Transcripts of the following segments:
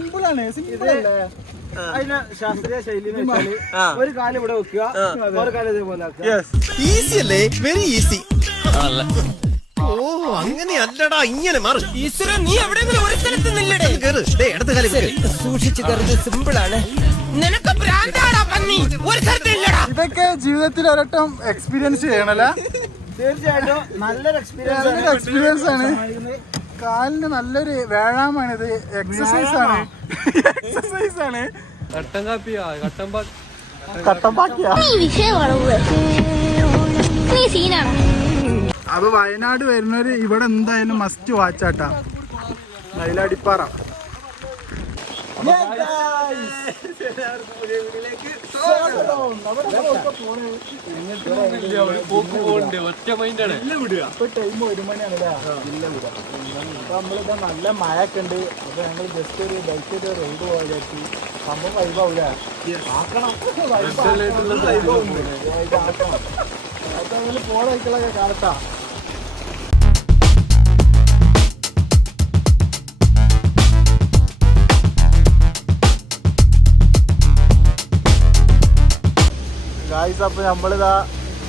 സിമ്പിളാണ് അതിന്റെ ശാസ്ത്രീയ ശൈലി ഒരു കാലം ഇവിടെ വെക്കുക ഒരു കാലം ഇതേപോലെ ഈസി അല്ലേ? വെരി ഈസി ഓ അങ്ങനെയല്ലടാ ഇങ്ങനെ മാറി. ഈശ്വര നീ എവിടെയെങ്കിലും ഒരു സ്ഥലത്ത് നില്ലടേ. കേറ്. ദേ, ഇടത്ത് കാലം കേറ് സൂക്ഷിച്ചു കരുത്. സിമ്പിൾ ആണ്. നിനക്ക് ഭ്രാന്താടാ പന്നി. ഒരു സ്ഥലത്ത് ഇല്ലടാ. ഇതൊക്കെ ജീവിതത്തിൽ ഒരട്ടം എക്സ്പീരിയൻസ് ചെയ്യണല്ലേ? തീർച്ചയായിട്ടും നല്ലൊരു എക്സ്പീരിയൻസ് നല്ലൊരു എക്സ്പീരിയൻസ് ആണ്. കാലിന് നല്ലൊരു വ്യായാമമാണ് ഇത്. എക്സസൈസ് ആണ്. എക്സസൈസ് ആണ്. കട്ടൻ കാപ്പിയാ? കട്ടൻ കട്ടൻ പാക്കിയാ? അപ്പൊ വയനാട് വരുന്നവര് ഇവിടെ എന്തായാലും മസ്റ്റ് വാച്ചാട്ടാ മയിലാടിപ്പാറ. ഒറ്റ മൈൻഡാണ് ഇപ്പൊ ടൈം ഒരു നമ്മളിപ്പോ നല്ല മഴയൊക്കെ ഉണ്ട് അപ്പൊ ഞങ്ങൾ ജസ്റ്റ് ഒരു ബൈക്ക് ഒരു റൈഡ് വിചാരിച്ചു സംഭവം വൈബാവൂലേ ആക്കണം അപ്പൊ ഞങ്ങൾ പോണ വൈക്കളൊക്കെ കാലത്താ ഗായ്സ് അപ്പൊ നമ്മളിതാ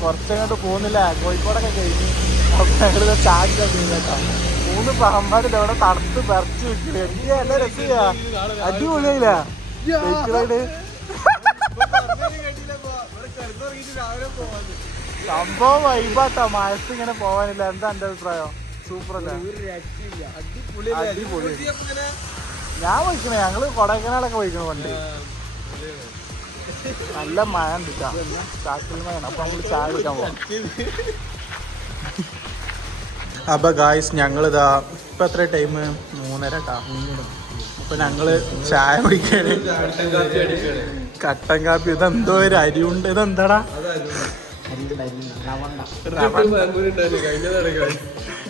കുറച്ചങ്ങോട്ട് പോകുന്നില്ല. കോഴിക്കോടൊക്കെ കഴിഞ്ഞ് അപ്പൊ ഞങ്ങളിതാ ചാർജ് കേട്ടോ. മൂന്ന് പാമ്പാടില്ല? അവിടെ തണുത്ത് പറിച്ചു വെക്കില്ല എനിക്ക് നല്ല അടിപൊളിയായില്ല? സംഭവം വൈബാട്ടാ മഴത്ത് ഇങ്ങനെ പോവാനില്ല. എന്താ എന്റെ അഭിപ്രായം? സൂപ്പർ അല്ലേ അടിപൊളി ഞാൻ പോയിക്കണേ ഞങ്ങൾ കൊടൈക്കനാളൊക്കെ പോയിക്കണ വണ്ടി. നല്ല മഴ ഉണ്ട് കാട്ടിൽ മഴ അപ്പൊ നമ്മൾ ചായ കുടിക്കാൻ പോകാം അപ്പൊ ഗായ്സ് ഞങ്ങളിതാ ഇപ്പൊ എത്ര ടൈം മൂന്നര ട്ടാ. അപ്പൊ ഞങ്ങൾ ചായ കുടിക്കാണ് കട്ടൻ കാപ്പി. ഇതെന്തോ ഒരു അരിയുണ്ട്. ഇതെന്താടാ?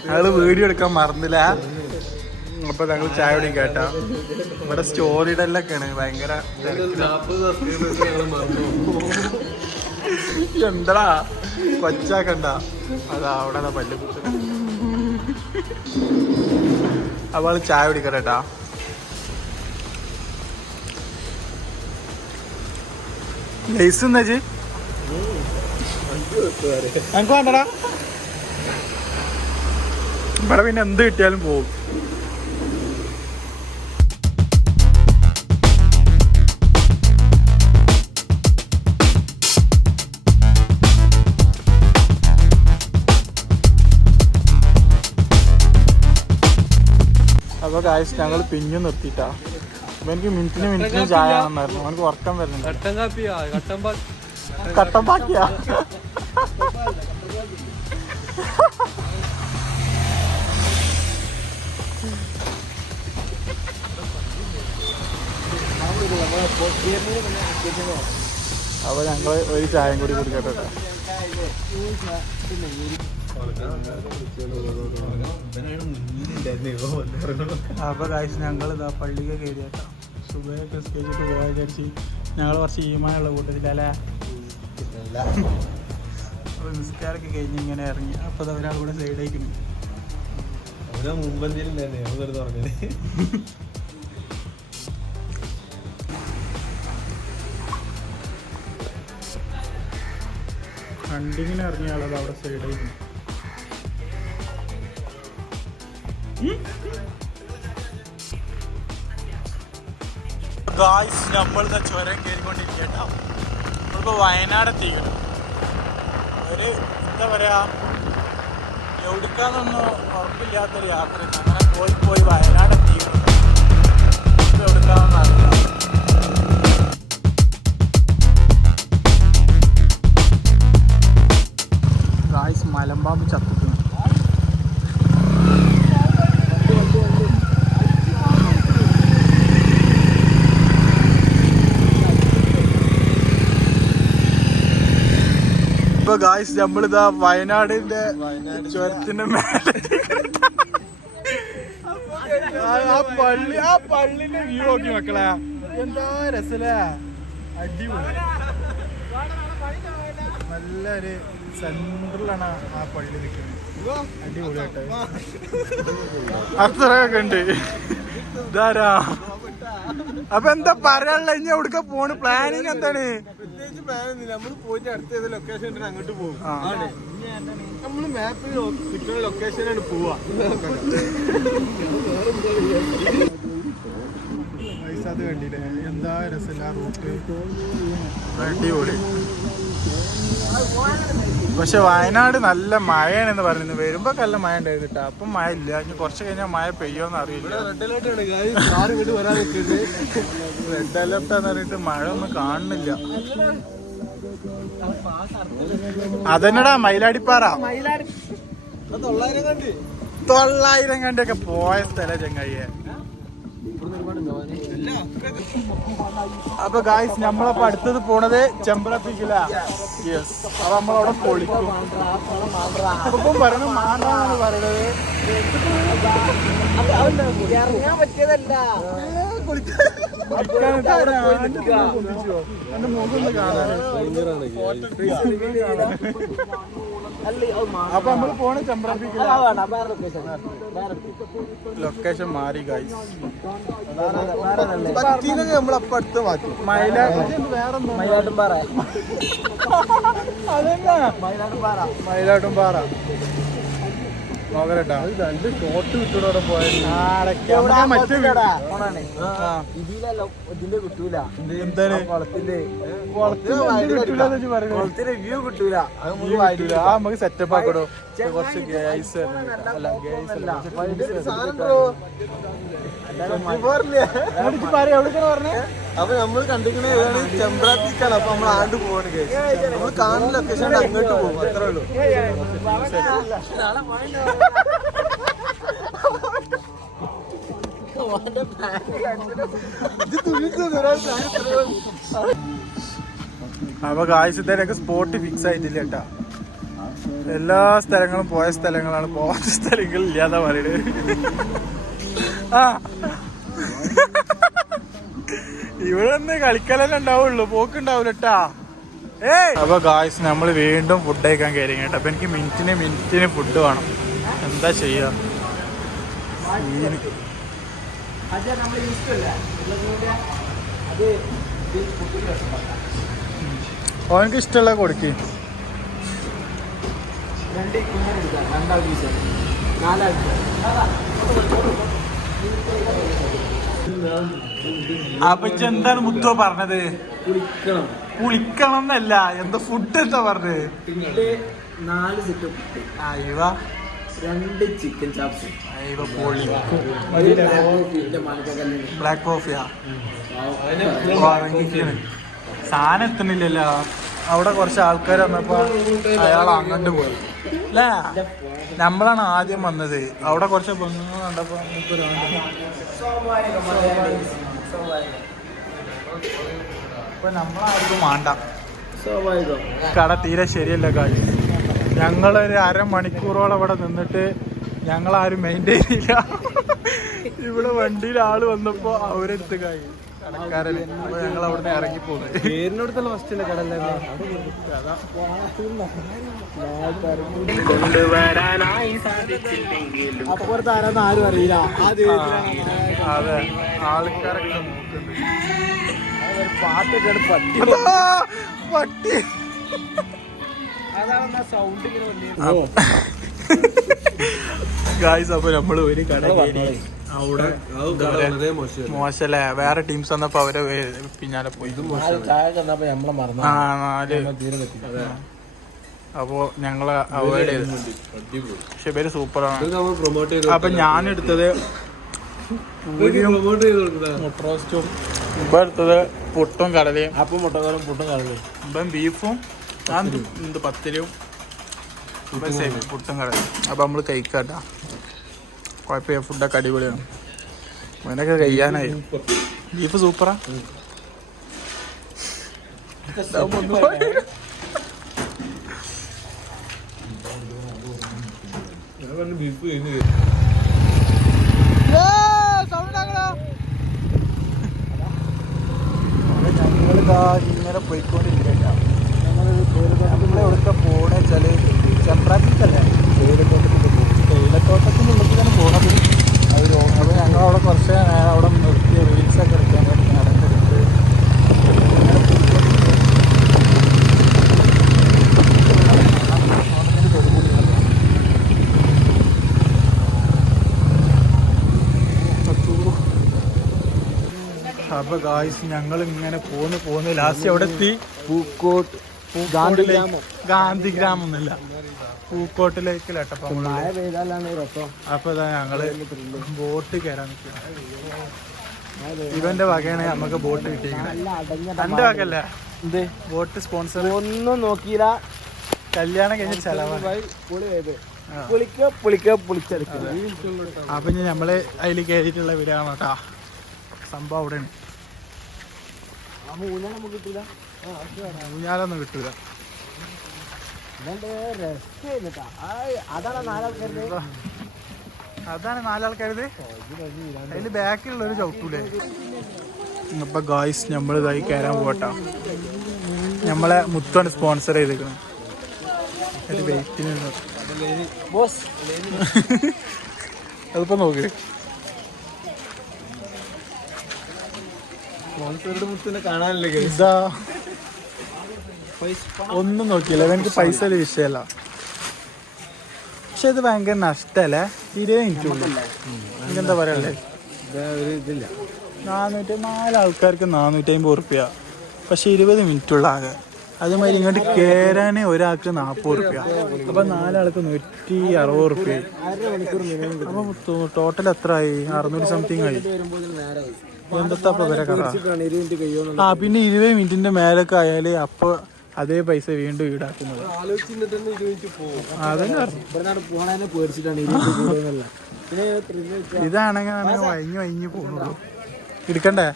ഞങ്ങൾ വീഡിയോ എടുക്കാൻ മറന്നില്ല. അപ്പൊ ഞങ്ങൾ ചായ കുടിക്കാം കേട്ടോ. ഇവിടെ സ്റ്റോറി ഇടലൊക്കെയാണ് ഭയങ്കര. എന്താടാ കൊച്ചാക്കണ്ട. അതാ അവിടെ പല്ല് അവൾ ചായ കുടിക്കട്ടെട്ടാ ലൈസ് എന്താ എനിക്ക് വേണ്ടടാ. ഇവിടെ പിന്നെ എന്ത് കിട്ടിയാലും പോകും കാശ് ഞങ്ങൾ പിഞ്ഞു നിർത്തിട്ടാ അപ്പൊ എനിക്ക് മിനിറ്റിന് മിനിറ്റിന് ചായ ആണെന്നായിരുന്നു. എനിക്ക് ഉറക്കം വരുന്നുണ്ട്. കട്ടൻ പാക്കിയാ? അപ്പൊ ഞങ്ങൾ ഒരു ചായയും കൂടി കുടിക്കട്ടെ അപ്പൊ കാശ് ഞങ്ങൾ ഇതാ പള്ളിക്ക് കയറിയേക്കാം. സുബൈയൊക്കെ സ്കേച്ചിട്ട് പോകാൻ വിചാരിച്ച് ഞങ്ങൾ കുറച്ച് ഈമാനുള്ള കൂട്ടത്തിലല്ലേ അപ്പൊ നിസ്കാരൊക്കെ കഴിഞ്ഞ് ഇങ്ങനെ ഇറങ്ങി. അപ്പൊ അവരാൾ ഒരാൾ കൂടെ സൈഡേക്കുന്നു ആയിക്കുന്നു ഹണ്ടിങ്ങിന് ഇറങ്ങിയ ആളത് അവിടെ സൈഡ് ഗായ്സ് നമ്മളിതാ ചുരം കയറിക്കൊണ്ടിരിക്കട്ടോ നമ്മളിപ്പോ വയനാട് എത്തിക്കണം ഒരു എന്താ പറയാ എവിടുക്കാന്നൊന്നും ഉറപ്പില്ലാത്തൊരു യാത്ര അങ്ങനെ പോയി പോയി വയനാട് എത്തിക്കണം ഇത് എവിടുക്കാന്ന് അറിയില്ല. ഗായ്സ് മലമ്പാമ്പ് ചത്തിക്കുന്നു ഇപ്പൊ ഗായ്സ് നമ്മളിതാ വയനാടിന്റെ ചുരത്തിന്റെ മേലെ ആ- പള്ളി ആ പള്ളിന്റെ വ്യൂ നോക്കി മക്കളെ. എന്താ രസല്ലേ? അടിപൊളി. നല്ലൊരു സെൻട്രലാണ് ആ പള്ളി നിൽക്കുന്നത്. അടിപൊളിയായിട്ട്. അത്രയൊക്കെ ഉണ്ട്. ഇതാരാ? അപ്പൊ എന്താ പറയാനുള്ള ഇനി അവിടുക്ക പോണ് പ്ലാനിങ് എന്താണ്? പ്രത്യേകിച്ച് പ്ലാനൊന്നുമില്ല നമ്മൾ പോയിട്ട് അടുത്ത ഏത് ലൊക്കേഷൻ ഉണ്ടെങ്കിൽ അങ്ങോട്ട് പോകും. നമ്മൾ മാപ്പിൽ കിട്ടുന്ന ലൊക്കേഷനാണ് പോവാ. പൈസ അത് കണ്ടില്ലേ എന്താ രസമില്ല റൂട്ട് അടിപൊളി. പക്ഷെ വയനാട് നല്ല മഴയാണ് എന്ന് പറയുന്നത് വരുമ്പോ നല്ല മഴ ഉണ്ടായിരുന്നു കേട്ടോ. അപ്പം മഴ ഇല്ല. ഇനി കുറച്ച് കഴിഞ്ഞാൽ മഴ പെയ്യോന്ന് അറിയില്ല. റെഡ് അലേർട്ട് എന്ന് പറഞ്ഞിട്ട് മഴ ഒന്നും കാണുന്നില്ല. അതന്നെടാ മയിലാടിപ്പാറ? തൊള്ളായിരം കണ്ടി. തൊള്ളായിരം കണ്ടൊക്കെ പോയ സ്ഥല ചെങ്ങയ്യെ. അപ്പൊ ഗായ്സ് നമ്മളപ്പോ അടുത്തത് പോണത് ചെമ്പ്രപ്പിക്കില്ല യെസ് അപ്പൊ നമ്മളവിടെ പൊളിക്കും. ഇപ്പം പറയണ മാണ്ടാന്നാണ് പറയണത്. ഇറങ്ങാൻ പറ്റിയതല്ല. അപ്പൊ നമ്മൾ പോണ ലൊക്കേഷൻ മാറി പറ്റിയില്ലെങ്കിൽ നമ്മളപ്പോ അടുത്ത് മാറ്റി മയിലാട്ടും പാറ മയിലാട്ടുംപാറ പാറ മയിലാട്ടുംപാറ. ഇതിന്റെ കിട്ടൂല. കുളത്തിന്റെ വ്യൂ കിട്ടൂല. നമുക്ക് സെറ്റപ്പ് ആക്കടോ. കുറച്ച് ഗേസ് അല്ല അല്ല പറഞ്ഞേ? അപ്പൊ നമ്മൾ കണ്ടിരിക്കുന്ന ചെമ്പ്രാത്തിക്കാണ് അപ്പൊ നമ്മൾ ആണ്ട് പോവാണ് നമ്മൾ കാണുന്ന ലൊക്കേഷൻ അങ്ങോട്ട് പോകും. അത്രേ ഉള്ളൂ. അപ്പൊ കാഴ്ചത്തേനൊക്കെ സ്പോട്ട് ഫിക്സ് ആയിട്ടില്ല കേട്ടാ. എല്ലാ സ്ഥലങ്ങളും പോയ സ്ഥലങ്ങളാണ്. പോവാത്ത സ്ഥലങ്ങളില്ലാതെ പറയുന്നത് ആ. ഇവിടെ ഒന്ന് കളിക്കലല്ലേ ഉണ്ടാവുള്ളൂ. പോക്ക് ഉണ്ടാവൂലട്ടാ ഏയ്! അപ്പൊ ഗായ്സ് നമ്മൾ വീണ്ടും ഫുഡ് കഴിക്കാൻ കയറി കേട്ടോ. അപ്പൊ എനിക്ക് മിനിറ്റിന് മിനിറ്റിന് ഫുഡ് വേണം. എന്താ ചെയ്യാ? സീന്. ഓനക്ക് ഇഷ്ടമുള്ള കൊടുക്ക്. അപ്പൊ എന്താണ് മുത്തോ പറഞ്ഞത്? കുളിക്കണം. കുളിക്കണം എന്നല്ല എന്താ ഫുഡ് എന്താ പറഞ്ഞത്? നാല് സെറ്റ് രണ്ട് ചിക്കൻ ചാപ്സ് ബ്ലാക്ക് കോഫിയാ സാധനം എത്തണില്ലല്ലോ അവിടെ കുറച്ച് ആൾക്കാർ വന്നപ്പോ അയാൾ അങ്ങോട്ട് പോയി. അല്ലേ? നമ്മളാണ് ആദ്യം വന്നത്. അവിടെ കുറച്ച് പെണ്ണുങ്ങൾ കണ്ടപ്പോ നമുക്ക് ഒരു ഇപ്പൊ നമ്മളാർക്കും വേണ്ട സ്വാഭാവികം. കട തീരെ ശരിയല്ല കാര്യം ഞങ്ങളൊരു അരമണിക്കൂറോളം അവിടെ നിന്നിട്ട് ഞങ്ങളാരും മെയിന്റെയിൻ ചെയ്യില്ല. ഇവിടെ വണ്ടിയിൽ ആൾ വന്നപ്പോ അവരെടുത്ത് കായി. കടക്കാരൻ. ഞങ്ങൾ അവിടുന്ന് ഇറങ്ങിപ്പോന്നു പേരിനടുത്തുള്ള ഫസ്റ്റ് കടല്ലേ അപ്പുറത്ത് ആരാന്ന് ആരും അറിയില്ല. അതെ. ആൾക്കാരൊക്കെ പട്ടി അതാ, പട്ടി. അതാണ് സൗണ്ട് ഇങ്ങനെ ഗായ്സ് അപ്പൊ നമ്മൾ ഒരു കട കയറി. അവിടെ മോശല്ലേ വേറെ ടീംസ് വന്നപ്പോ അവരെ പിന്നാലെ പോയി. ആ നാല്. അപ്പോ ഞങ്ങൾ അവോയ്ഡ് ചെയ്തു. പക്ഷെ ഇവർ സൂപ്പറാണ്. പ്രൊമോട്ട് അപ്പൊ ഞാൻ എടുത്തത് പൂരിയും പ്രൊമോട്ട് ചെയ്ത് മുട്ട റോസ്റ്റും ഇപ്പൊ എടുത്തത് പുട്ടും കടലയും. അപ്പം മുട്ടക്കാലും പുട്ടും കടലയും. ഇപ്പം ബീഫും ഞാൻ എന്ത് പത്തിരിയും. ഇപ്പം സെയിം പുട്ടും കടലയും. അപ്പൊ നമ്മൾ കഴിക്കാട്ടാ. കുഴപ്പമില്ല. ഫുഡൊക്കെ അടിപൊളിയാണ്. അതിനൊക്കെ കഴിയാനായി. ബീഫ് സൂപ്പറാ. ബീഫ് കഴിഞ്ഞ് ഇങ്ങനെ പോയിക്കൊണ്ടിരിക്കണ്ട നമ്മളിവിടുത്തെ പോണെന്ന് വെച്ചാൽ ചെമ്പ്രാറ്റിക്കല്ലേ? തേയിലത്തോട്ടത്തിന്റെ തേയിലത്തോട്ടത്തിനുള്ളിൽ തന്നെ പോകണം അവർ അപ്പോൾ ഞങ്ങൾ അവിടെ കുറച്ച് അവിടെ നിർത്തി റീൽസൊക്കെ എടുക്കാൻ വേണ്ടി നടന്ന് അപ്പൊ ഗായ്സ് ഞങ്ങൾ ഇങ്ങനെ പോന്ന് പോന്ന് ലാസ്റ്റ് അവിടെ എത്തി? പൂക്കോട്ട്. ഗാന്ധി ഗ്രാമം എന്നല്ല പൂക്കോട്ടിലേക്ക് ലട്ടപ്പ മഴ പെയ്താലാണ് രസം അപ്പൊ ഇതാ ഞങ്ങൾ ബോട്ട് കയറാൻ നിൽക്കുക ഇവന്റെ വകയാണ് നമുക്ക് ബോട്ട് കിട്ടിയിരിക്കുന്നത് തന്റെ വകല്ലേ എന്ത്? Boat sponsor. ഒന്നും നോക്കിയില്ല. കല്യാണം കഴിഞ്ഞ ചെലവാണ്. പൊളിക്ക പൊളിക്ക പൊളിച്ചെടുക്കുക അപ്പൊ ഇനി നമ്മൾ അതിൽ കയറിയിട്ടുള്ള കേട്ടാ. സംഭവം അവിടെയാണ്. ആ നമുക്ക് കിട്ടില്ല ഊഞ്ഞാലൊന്നും കിട്ടൂല. അതാണ് നാലാൾക്കാരുത്. അതിൽ ബാക്കിലുള്ള ഒരു ചവിട്ടൂലേ? അപ്പൊ ഗായ്സ് നമ്മൾ ഇതായി കയറാൻ പോട്ടാ നമ്മളെ മുത്താണ് സ്പോൺസർ ചെയ്തേക്കണം ഒരു വെയിറ്റിന് ബോസ് അതിപ്പോ നോക്ക്. സ്പോൺസറുടെ മുത്തിനെ കാണാനല്ലേ ഇതാ. ഒന്നും നോക്കിയില്ല. എനിക്ക് പൈസ ഒരു വിഷയമല്ല പക്ഷെ ഇത് ഭയങ്കര നഷ്ടല്ലേ? ഇരുപത് മിനിറ്റ് എനിക്കെന്താ പറയല്ലേ നാനൂറ്റി നാല് ആൾക്കാർക്ക് നാനൂറ്റി അമ്പത് ഉറുപ്പ്യ. പക്ഷെ ഇരുപത് മിനിറ്റ് ഉള്ള ആകെ. അതുമാതിരി ഇങ്ങോട്ട് കയറാനേ ഒരാൾക്ക് നാൽപ്പത് റുപ്യ അപ്പൊ നാലാൾക്ക് നൂറ്റി അറുപത് റുപ്യ അപ്പൊ ടോട്ടൽ എത്ര ആയി അറുന്നൂറ് സംതിങ് ആയി. അപ്പൊ വരെ ആ പിന്നെ ഇരുപത് മിനിറ്റിന്റെ മേലൊക്കെ ആയാൽ അപ്പൊ അതേ പൈസ വീണ്ടും ഈടാക്കുന്നത്. ഇതാണെങ്കിൽ ആണെങ്കിൽ വൈഞ്ഞു വൈഞ്ഞു പോകുന്നുള്ളൂ എടുക്കണ്ടേ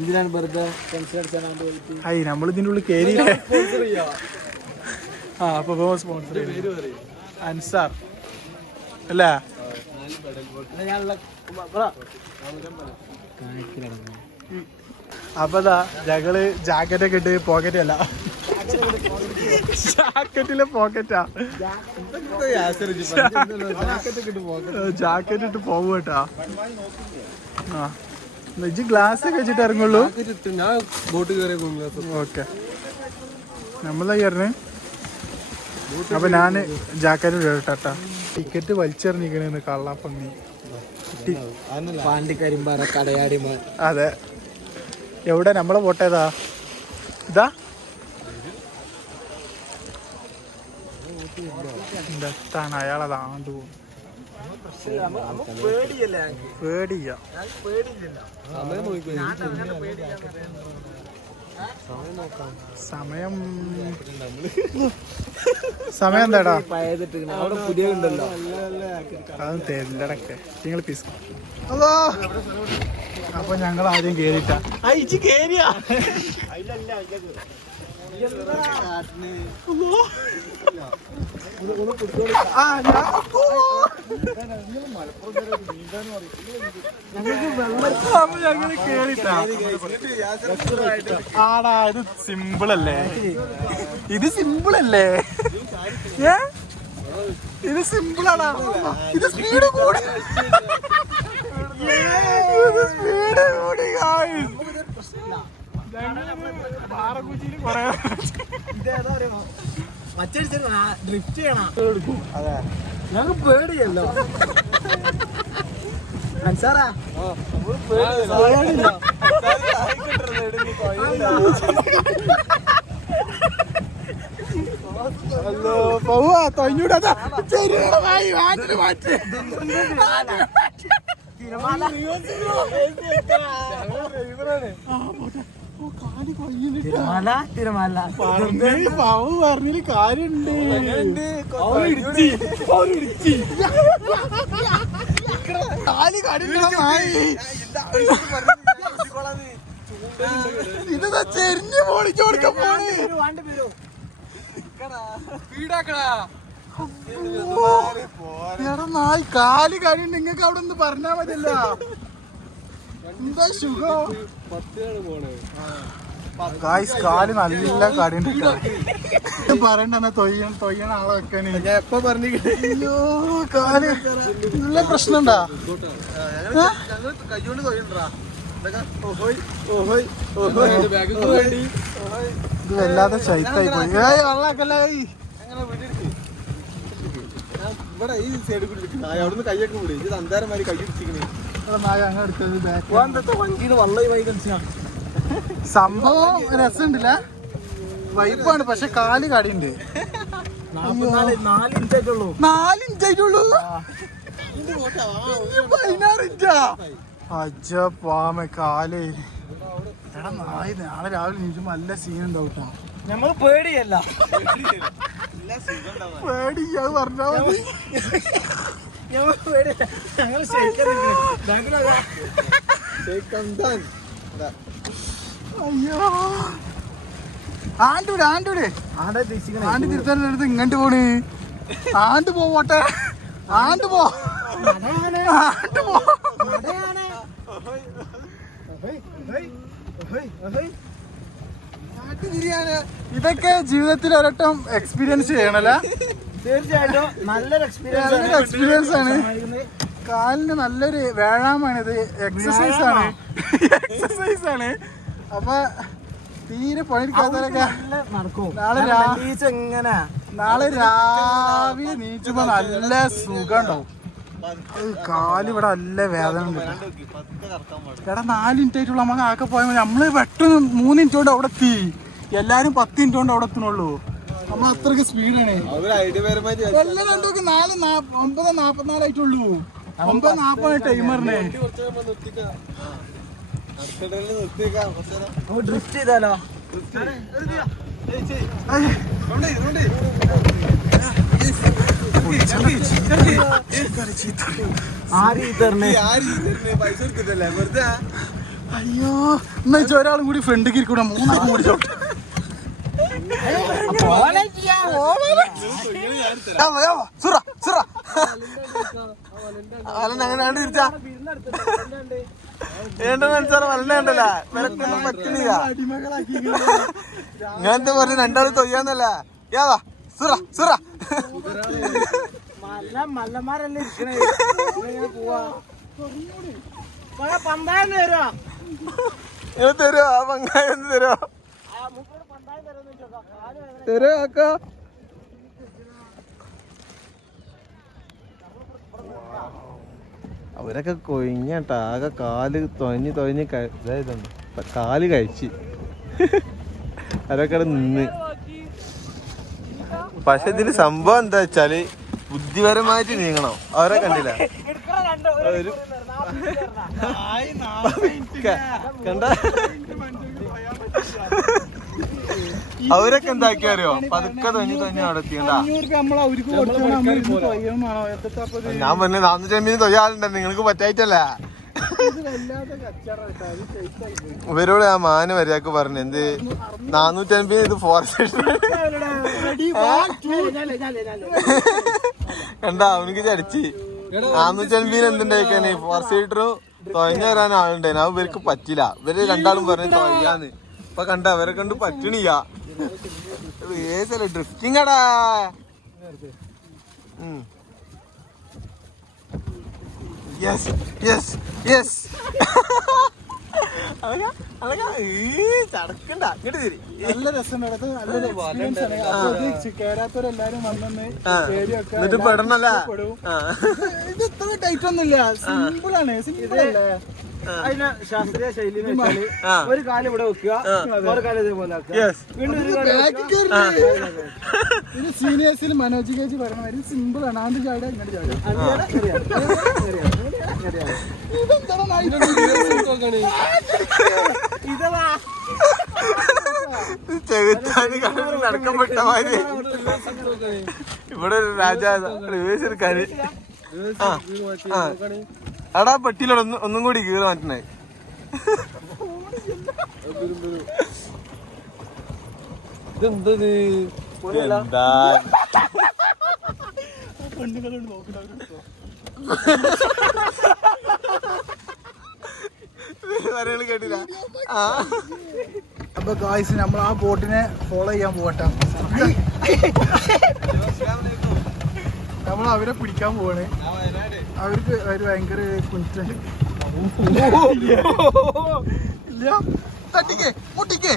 ഇതിനാണ് വെറുതെ ഐ നമ്മൾ ഇതിന്റെ ഉള്ളിൽ കയറിയില്ലേ ആ അപ്പൊ സ്പോൺസർ അൻസാർ. അല്ലേ? അപ്പൊ ദാ ഞങ്ങൾ ജാക്കറ്റ് ഒക്കെ ഇട്ട് പോക്കറ്റ് അല്ല. ജാക്കറ്റിലെ പോക്കറ്റാ ജാക്കറ്റ് ഇട്ട് പോകും കേട്ടാ. ആ. ഇജ്ജ് ഗ്ലാസ് ഒക്കെ വെച്ചിട്ട് ഇറങ്ങുള്ളൂ. ഞാൻ ബോട്ട് കയറിയ ഓക്കെ നമ്മളാ കയറണേ അപ്പൊ ഞാൻ ജാക്കറ്റ് കേട്ടാ. ടിക്കറ്റ് വലിച്ചെറിഞ്ഞിക്കണേന്ന് കള്ളാപ്പന്നി പാണ്ടിക്കരിമ്പാറ കടയാടിമാർ. അതെ. എവിടെ? നമ്മളെ പോട്ടേതാ ഇതാ. എന്താണ് പോകും പേടിയ സമയം. സമയം എന്താടാ? പുതിയ ഉണ്ടല്ലോ അത് നിങ്ങൾ പീസ്. അതോ അപ്പൊ ഞങ്ങൾ ആദ്യം കേറിട്ടാ അയച്ച് കേറിയാ. കേറിട്ടാ ആടാ ഇത് സിമ്പിൾ അല്ലേ ഇത് അല്ലേ ഏ? ഇത് സിമ്പിൾ ആടാ ഇത് സ്പീഡ് കൂടി. ഡ്രിഫ്റ്റ് ചെയ്യണം ഞങ്ങൾക്ക് പേടിയല്ലോ അൻസാറാ ഹലോ പോവാ തൊഞ്ഞൂടാ ചെറിയ മാറ്റി. മാറ്റി തിരമാല തിരമാല പാവു പറഞ്ഞതിൽ കാര്യണ്ട്. ഇതെന്താ ചെരിഞ്ഞ് പൊളിച്ചു കൊടുക്കാൻ പോണ്? എടാ നായി കാൽ കഴിയുണ്ട് നിങ്ങക്ക് അവിടെ ഒന്ന് പറഞ്ഞാ മതിയല്ല. എന്താ സുഖം? ഗായ്സ് കാൽ നല്ല കടിയുണ്ട് പറയണ്ട തൊയ്യണം തൊയ്യണ ആളെ വെക്കാന്. എപ്പോ പറഞ്ഞു കാൽ നല്ല പ്രശ്നണ്ടാ ഇത് വല്ലാതെ ചൈത്തായി പോയി. ഏയ് വെള്ളാക്കല്ലേ ഇവിടെ ഈ സൈഡിൽ കൂടി അവിടുന്ന് കൈയൊക്കെ വിടും ഇത് അന്താരമാര് കൈ പിടിച്ചിരിക്കണേ നായ അങ്ങനെ ബാക്ക് വണ്ടിയിൽ വള്ളി വൈ കളിച്ചാ സംഭവം രസമുണ്ടല്ല? വൈപ്പാണ് പക്ഷെ കാൽ കടിയുണ്ട്. നാല് നാല് ഇഞ്ചായിട്ടുള്ളൂ നാല് ഇഞ്ചായിട്ടുള്ളൂ പതിനാറ് ഇഞ്ചാ അജ്ജ പാമ കാൽ. എടാ നായ നാളെ രാവിലെ നീച്ചുമ്പോ നല്ല സീൻ ഉണ്ടാവും ഞമ്മൾ പേടിയല്ല. പേടിയാ പറഞ്ഞാ മതി. പേടിയല്ല. ഞങ്ങൾ ശരിക്കും അയ്യോ. ആണ്ടൂടെ ആണ്ടൂടെ ആടെ ഉദ്ദേശിക്കണേ. ആണ്ട് തിരുത്താൻ എടുത്ത് ഇങ്ങോട്ട് പോണ്. ആണ്ട് പോട്ടെ ആണ്ട് പോ. ആണ്ട് പോ. ഇതൊക്കെ ജീവിതത്തിൽ ഒരട്ടം എക്സ്പീരിയൻസ് ചെയ്യണല്ല? തീർച്ചയായിട്ടും നല്ലൊരു എക്സ്പീരിയൻസ് നല്ലൊരു എക്സ്പീരിയൻസ് ആണ്. കാലിന് നല്ലൊരു വ്യായാമമാണ് ഇത്. എക്സസൈസ് ആണ്. എക്സസൈസ് ആണ്. അപ്പൊ തീരെ പണിയെടുക്കാത്തവരൊക്കെ നാളെ എങ്ങനെ? നാളെ രാവിലെ നീച്ചുമ്പോ നല്ല സുഖം ഉണ്ടാവും കാലിവിടെ നല്ല വേദന ഉണ്ട് എടാ നാല് മിനിറ്റ് ആയിട്ടുള്ള നമുക്ക് ആക്കെ പോയാൽ മതി. നമ്മൾ പെട്ടെന്ന് മൂന്ന് മിനിറ്റ് കൊണ്ട് അവിടെ എത്തി. എല്ലാരും പത്ത് മിനിറ്റ് കൊണ്ട് അവിടെ എത്തണുള്ളൂ. നമ്മൾ അത്രയ്ക്ക് സ്പീഡാണ് എല്ലാം രണ്ടൊക്കെ നാല് ഒമ്പത് നാപ്പത്തിനാലായിട്ടുള്ളൂ ഒമ്പത് നാപ്പത് ടൈമറിനെ ഡ്രിഫ്റ്റ് ചെയ്താലോ? അയ്യോ എന്നാ ഒരാളും കൂടി ഫ്രണ്ട് കിരിക്കൂടെ മൂന്നാളും കൂടി ചോട്ടെ അങ്ങനെ തിരിച്ചാ ഏണ്ട മനസ്സാറ് വല്ലണ്ടല്ല വിലക്കൊന്നും പറ്റുന്നില്ല ഞാൻ എന്താ പറഞ്ഞു രണ്ടാൾ തൊയ്യാന്നല്ല. യാവാ സുറ സുറ. മല്ല മല്ലന്മാരല്ലേ പന്തായം തരുമോ തരുമോ ആ പങ്കായം തരുമോ തരുമോ അക്ക അവരൊക്കെ കൊഴിഞ്ഞാട്ടാ ആകെ കാൽ തൊഴഞ്ഞ് ക- ഇതായതുണ്ട് കാൽ കഴിച്ച്. അവരൊക്കെ നിന്ന്. പക്ഷെ ഇതിന് സംഭവം എന്താ വെച്ചാൽ ബുദ്ധിപരമായിട്ട് നീങ്ങണം. അവരെ കണ്ടില്ല? ഒരു കണ്ട? അവരൊക്കെ എന്താക്കി പതുക്കെ തൊഞ്ഞു തൊഞ്ഞു ഇത് ഞാൻ പറഞ്ഞ നാനൂറ്റി അമ്പതിന് തൊയ്യാളുണ്ട് നിങ്ങൾക്ക് പറ്റായിട്ടല്ല. ഇവരോട് ആ മാന് വരിയാക്ക് പറഞ്ഞു എന്ത്? നാനൂറ്റി അൻപത് ഇത് ഫോറസ്റ്റ് കണ്ടാ അവനിക്ക് ചടിച്ച്. നാനൂറ്റി അൻപതിന് എന്തുണ്ടായിക്കാനെ ഫോറസ്റ്റ് സീറ്ററും തൊഴഞ്ഞു തരാൻ ആളുണ്ടായിരുന്നു അത് പറ്റില്ല. ഇവർ രണ്ടാളും പറഞ്ഞു തൊഴിയാന്ന്. ഇപ്പൊ കണ്ട അവരെ കണ്ട് പറ്റണില്ല. ഏസല്ല ഡ്രിഫ്റ്റിംഗ് അടാ യെസ് യെസ് യെസ് ചടക്കണ്ട ഇങ്ങോട്ട് തിരി. നല്ല രസമുണ്ട് അത് നല്ലൊരു എക്സ്പീരിയൻസ് ആണ്. അപ്പൊ ഇത് കേറാത്തവരെല്ലാരും വന്നെന്ന് ആ. പേടിയൊക്കെ. എന്നിട്ട് പെടണല്ലേ? ഇത് ഇത്ര ടൈറ്റ് ഒന്നുമില്ല. സിമ്പിൾ ആണ്. സിമ്പിൾ അല്ലേ? അതിന് ശാസ്ത്രീയ ശൈലി എന്ന് വെച്ചാൽ ഒരു കാൽ ഇവിടെ വെക്കുക ഒരു കാൽ ഇതേപോലെ ഒരു ഇത് സീനിയേഴ്സിൽ മനോജ് കേജ് പറഞ്ഞ മാതിരി സിമ്പിൾ ആണ്. ആണ്ട് ചാടുക ഇങ്ങോട്ട് ചാടുക. ഇതാ. ചെകുത്താന് നടക്കപ്പെട്ട മാതിരി. ഇവിടെ ഒരു രാജാവ് എടുക്കാന് ആ ആ. എടാ പെട്ടിയിലോട് ഒന്നും ഒന്നും കൂടി കീറി മാറ്റണേ. ഇതെന്തത്? എന്താ കേട്ടില്ല. ആ. അപ്പൊ ഗായ്സ് നമ്മൾ ആ ബോട്ടിനെ ഫോളോ ചെയ്യാൻ പോകട്ടെ നമ്മൾ അവരെ പിടിക്കാൻ പോവാണ്. അവർക്ക് ഒരു ഭയങ്കര കുഞ്ചുണ്ട് ഇല്ല. തട്ടിക്കേ മുട്ടിക്കേ.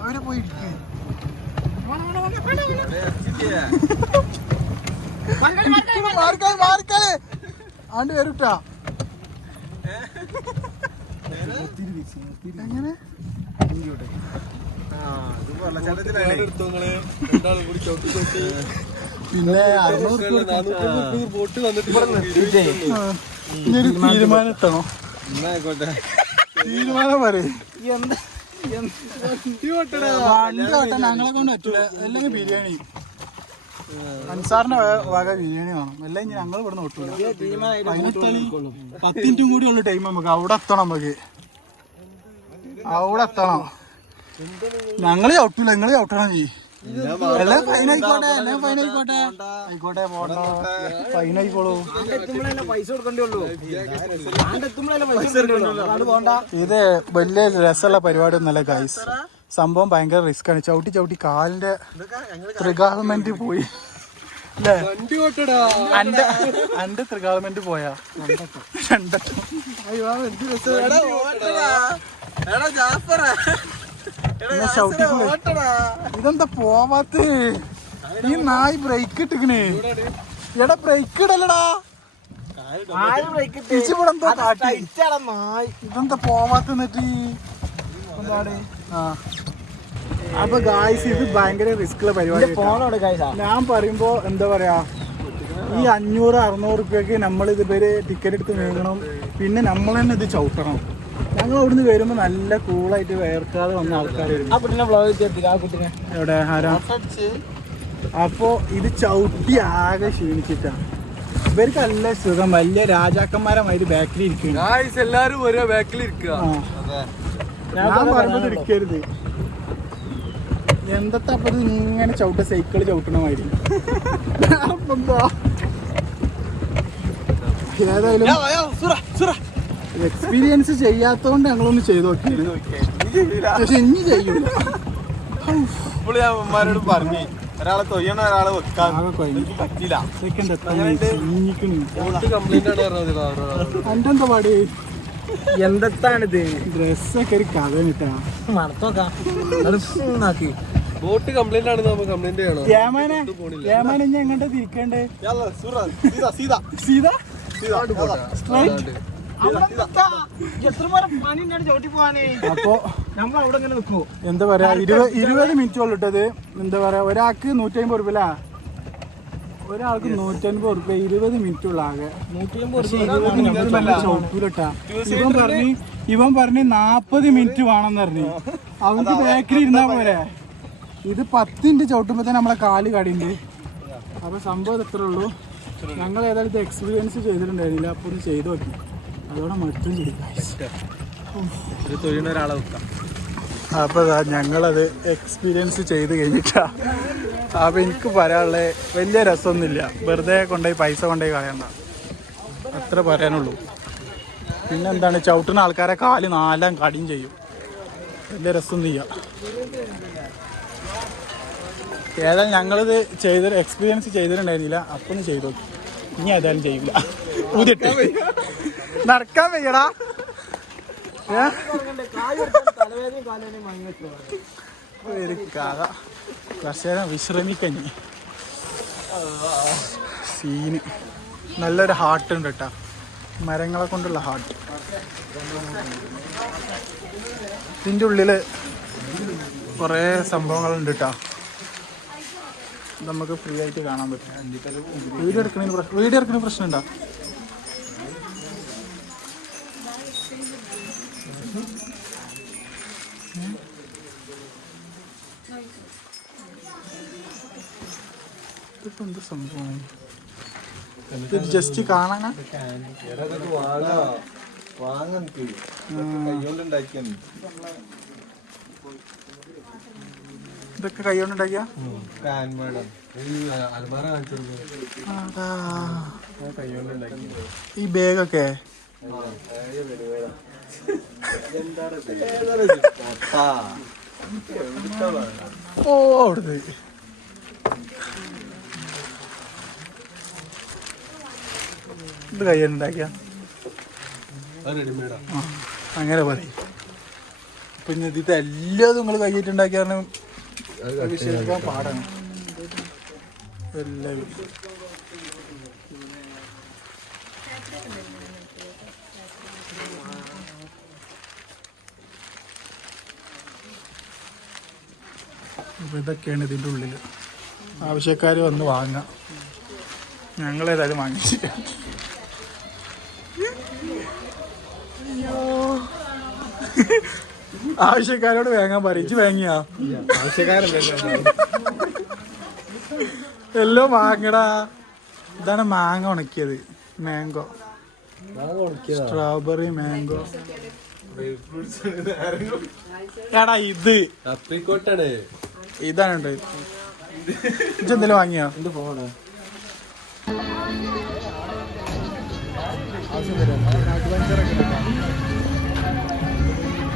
അവർ പോയി ഇരിക്കേ. മാർക്കാളെ മാർക്കാളെ ആണ്ട് വരൂട്ടാ എങ്ങനെ? പിന്നെ ഇനിയൊരു തീരുമാനം എത്തണോ തീരുമാനം പറയും. വണ്ടി ഞങ്ങളെ കൊണ്ട് അല്ലെങ്കിൽ ബിരിയാണി. അൻസാറിന്റെ വക- വക ബിരിയാണി വേണം. അല്ലെങ്കിൽ ഞങ്ങൾ ഇവിടെ ഒട്ടൂല പതിനെട്ട് കളി പത്തിന്റും കൂടി ഉള്ള ടൈം നമുക്ക് അവിടെ എത്തണം നമുക്ക്. അവിടെ എത്തണം. ഞങ്ങളെ ചവിട്ടൂല. നിങ്ങൾ ചവിട്ടണം ഈ ആയിക്കോട്ടെ ഇത് വലിയ രസമുള്ള പരിപാടി ഒന്നല്ല ഗൈസ് സംഭവം ഭയങ്കര റിസ്ക് ആണ്. ചവിട്ടി ചവിട്ടി കാലിന്റെ ത്രികാൾമെന്റ് പോയി. അല്ലേ? അന്റെ ത്രികാൾമെന്റ് പോയാ. രണ്ടട്ടം എന്നെ ചവിട്ടിക്കൂടെ? ഇതെന്താ പോവാത്ത? ഈ നായി ബ്രേക്ക് ഇട്ടിക്കണേ എടാ ബ്രേക്ക് ഇടല്ലടാ എന്തോ കാട്ടി. ഇതെന്താ പോവാത്ത എന്നിട്ട്? എന്താണ് ആ. അപ്പൊ ഗായ്സ് ഇത് ഭയങ്കര റിസ്ക്കുള്ള പരിപാടി ഞാൻ പറയുമ്പോ എന്താ പറയാ? ഈ അഞ്ഞൂറ് അറുന്നൂറ് റുപ്യക്ക് നമ്മൾ ഇതുവരെ ടിക്കറ്റ് എടുത്ത് നീങ്ങണം പിന്നെ നമ്മൾ തന്നെ ഇത് ചവിട്ടണം. ഞങ്ങൾ അവിടുന്ന് വരുമ്പോ നല്ല കൂളായിട്ട് വേർക്കാതെ വന്ന ആൾക്കാർ എവിടെ? ആരാ? അപ്പോ ഇത് ചവിട്ടി ആകെ ക്ഷീണിച്ചിട്ടാ. ഇവർക്ക് നല്ല സുഖം. വലിയ രാജാക്കന്മാരമായിട്ട് ബാക്കിൽ ഇരിക്കുന്നു. എല്ലാരും ഓരോ ബാക്കിൽ ഇരിക്കുക ആ. ഞാൻ പറയുന്നത് എടുക്കരുത്. എന്തത്തെ അപ്പൊ ഇങ്ങനെ ചവിട്ട സൈക്കിൾ ചവിട്ടണ മാതിരി. അപ്പൊ എന്താ? ഏതായാലും എക്സ്പീരിയൻസ് ചെയ്യാത്തോണ്ട് ഞങ്ങളൊന്ന് ചെയ്ത് നോക്കി പക്ഷെ ഇനി ചെയ്യൂല. ഞാൻ ഉമ്മാരോട് പറഞ്ഞു ഒരാളെ തൊയ്യണ ഒരാളെ വെക്കാൻ. പറ്റില്ല എന്റെ എന്താ പാട്? എന്തെത്താണിത്? ഡ്രസ്സൊക്കെ ഒരു കഥ കിട്ടാ. മണത്തോക്കാം. ബോട്ട് കംപ്ലൈന്റ് ആണ് നമ്മൾ കംപ്ലൈന്റ് ചെയ്യണം. എങ്ങോട്ടാ തിരിക്കണ്ടേ? സീത സീത സ്ട്രൈറ്റ് എത്ര അപ്പോ എന്താ പറയാ ഇരുപത് ഇരുപത് മിനിറ്റ് ഉള്ളിട്ടത് എന്താ പറയാ ഒരാൾക്ക് നൂറ്റമ്പത് റുപ്യ ഒരാൾക്ക് നൂറ്റൻപത് റുപ്യ ഇരുപത് മിനിറ്റ് ഉള്ള ആകെ. ഇവൻ പറഞ്ഞു ഇവൻ പറഞ്ഞു നാപ്പത് മിനിറ്റ് വേണമെന്ന് പറഞ്ഞു. അവർക്ക് ബാക്കിൽ ഇരുന്നാ പോരെ. ഇത് പത്തിന്റെ ചവിട്ടുമ്പോ തന്നെ നമ്മളെ കാൽ കടിയുണ്ട് അപ്പൊ സംഭവം എത്രയുള്ളൂ ഉള്ളൂ. ഞങ്ങൾ ഏതായാലും ഇത് എക്സ്പീരിയൻസ് ചെയ്തിട്ടുണ്ടായിരുന്നില്ല. അപ്പൊ ഒന്ന് ചെയ്തു നോക്കി. അതോടെ മറ്റും ചെയ്തു ഒരു ഒരാളെ വെക്കാം. അപ്പോൾ ഞങ്ങളത് എക്സ്പീരിയൻസ് ചെയ്ത് കഴിഞ്ഞിട്ടാ. അപ്പോൾ എനിക്ക് പറയാനുള്ള വലിയ രസമൊന്നുമില്ല. വെറുതെ കൊണ്ടുപോയി പൈസ കൊണ്ടുപോയി കളയണ്ട. അത്ര പറയാനുള്ളൂ. പിന്നെ എന്താണ് ചവിട്ടുന്ന ആൾക്കാരെ കാൽ നാലാം കടിയും ചെയ്യും. വലിയ രസമൊന്നുമില്ല. ഏതായാലും ഞങ്ങളിത് ചെയ്ത എക്സ്പീരിയൻസ് ചെയ്തിട്ടുണ്ടായിരുന്നില്ല. അപ്പം ചെയ്തു നോക്കി. ഇനി ഏതായാലും ചെയ്യില്ല ഊതിട്ട്. നടക്കാൻ വയ്യടാ. കർഷകൻ വിശ്രമിക്കഞ്ഞി സീന്. നല്ലൊരു ഹാർട്ട് ഉണ്ട് കേട്ടോ. മരങ്ങളെ കൊണ്ടുള്ള ഹാർട്ട് ഇതിന്റെ ഉള്ളിൽ കുറേ സംഭവങ്ങളുണ്ട് കേട്ടോ. നമുക്ക് ഫ്രീ ആയിട്ട് കാണാൻ പറ്റും. വീഡിയോ എടുക്കണതിന് പ്രശ്നം വീഡിയോ എടുക്കുന്ന പ്രശ്നം ഉണ്ടോ ഇതിപ്പോ എന്ത് സംഭവം? ഇത് ജസ്റ്റ് കാണാനാ? ഇതൊക്കെ കാണിച്ചു കൈകൊണ്ടുണ്ടാക്കി ഈ ബാഗൊക്കെ? ഓ അവിടുത്തെ ഇത് കൈ ഉണ്ടാക്കിയ അങ്ങനെ പറയും പിന്നെ ഇത് എല്ലാം നിങ്ങൾ കൈയിട്ട് ഉണ്ടാക്കിയാണ് വിശ്വസിക്കാൻ പാടാണ്. എല്ലാവരും ഇതൊക്കെയാണ് ഇതിന്റെ ഉള്ളിൽ ആവശ്യക്കാർ വന്ന് വാങ്ങാം. ഞങ്ങളേതായാലും വാങ്ങിച്ചിട്ടില്ല ആവശ്യക്കാരോട് വാങ്ങാൻ പറയിച്ച് വാങ്ങിയാ? എല്ലോ മാങ്ങടാ. ഇതാണ് മാങ്ങ ഉണക്കിയത്. മാംഗോ. Strawberry mango. എടാ ഇത്. ഇതാണ് ഉണ്ട് അഡ്വഞ്ചർ വാങ്ങിയോ?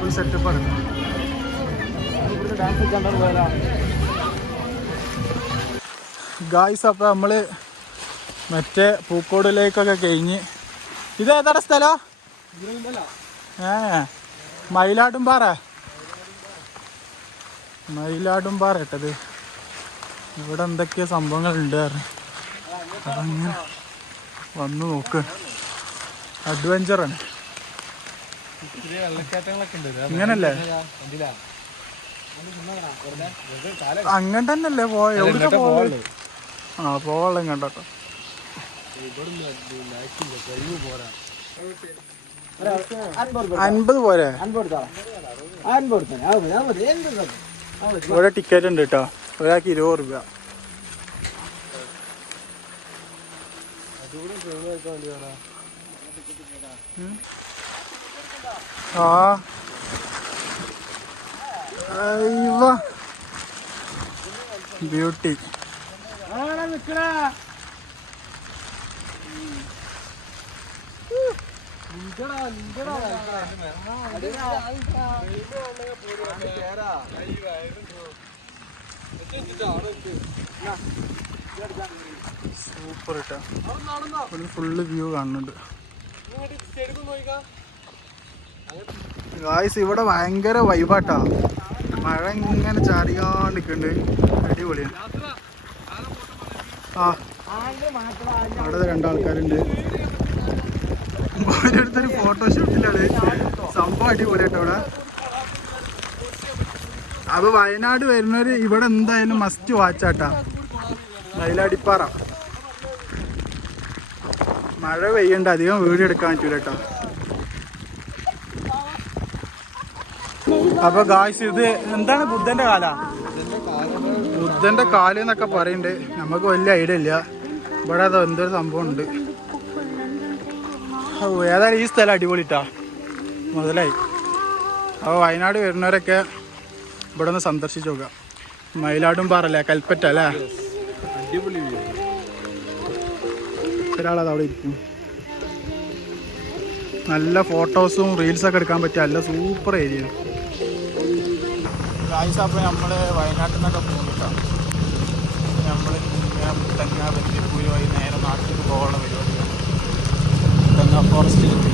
ഫുൾ സെറ്റപ്പാണ് ഗായ്സ് അപ്പൊ നമ്മൾ മറ്റേ പൂക്കോടിലേക്കൊക്കെ കഴിഞ്ഞ്. ഇത് ഏതാടെ സ്ഥലം? ഏ മയിലാടുംപാറ. മയിലാടുംപാറ ഇട്ടത് ഇവിടെ എന്തൊക്കെയോ സംഭവങ്ങളുണ്ട് ഉണ്ട് അതങ്ങനെ വന്നു നോക്ക്. അഡ്വഞ്ചറാണ് ഇങ്ങനല്ലേ? അങ്ങനെ തന്നെയല്ലേ പോയ എവിടെ ആ പോവാൾ ഇങ്ങോട്ടോ അൻപത് പോരെ? ഇവിടെ ടിക്കറ്റ് ഉണ്ട് കേട്ടോ ഒരാൾക്ക് ഇരുപത് രൂപ. ഉം. ആ. ബ്യൂട്ടി സൂപ്പർ ഒരു ഫുള്ള് വ്യൂ കാണുന്നുണ്ട്. ഗായ്സ് ഇവിടെ ഭയങ്കര വൈബാട്ടാ മഴ ഇങ്ങനെ ചാടിയാണ്ടിക്കുന്നുണ്ട് അടിപൊളിയാണ് ആ അവിടെ രണ്ടാൾക്കാരുണ്ട്. ഓരോരുത്തർ ഫോട്ടോഷൂട്ടിലാണ് സംഭവം അടിപൊളിയാട്ടോ ഇവിടെ. അപ്പൊ വയനാട് വരുന്നവര് ഇവിടെ എന്തായാലും മസ്റ്റ് വാച്ചാട്ടാ മയിലാടിപ്പാറ. മഴ പെയ്യണ്ട അധികം വീഡിയോ എടുക്കാൻ പറ്റൂല അപ്പൊ ഗായ്സ് ഇത് എന്താണ് ബുദ്ധന്റെ കാല? ബുദ്ധന്റെ കാൽ എന്നൊക്കെ പറയണ്ട്. നമുക്ക് വലിയ ഐഡിയ ഇല്ല. ഇവിടെ അത് എന്തൊരു സംഭവം ഉണ്ട്. ഏതായാലും ഈ സ്ഥലം അടിപൊളിട്ടാ. മുതലായി. അപ്പോൾ വയനാട് വരുന്നവരൊക്കെ ഇവിടെ ഒന്ന് സന്ദർശിച്ചു നോക്കാം. മയിലാടും പാറല്ലേ കൽപ്പറ്റ അല്ലേ? ഒരാളത് അവിടെ ഇരിക്കും. നല്ല ഫോട്ടോസും റീൽസൊക്കെ എടുക്കാൻ പറ്റിയ നല്ല സൂപ്പർ ഏരിയ ഗായ്സ് അപ്പോൾ നമ്മൾ വയനാട്ടിൽ നിന്നൊക്കെ പോകുന്നുണ്ടാവും നമ്മൾ മുത്തങ്ങ ബന്ദിപ്പൂര് വഴി നേരെ നാട്ടിൽ പോകാനുള്ള പരിപാടിയാണ്. മുത്തങ്ങ ഫോറസ്റ്റിലെത്തി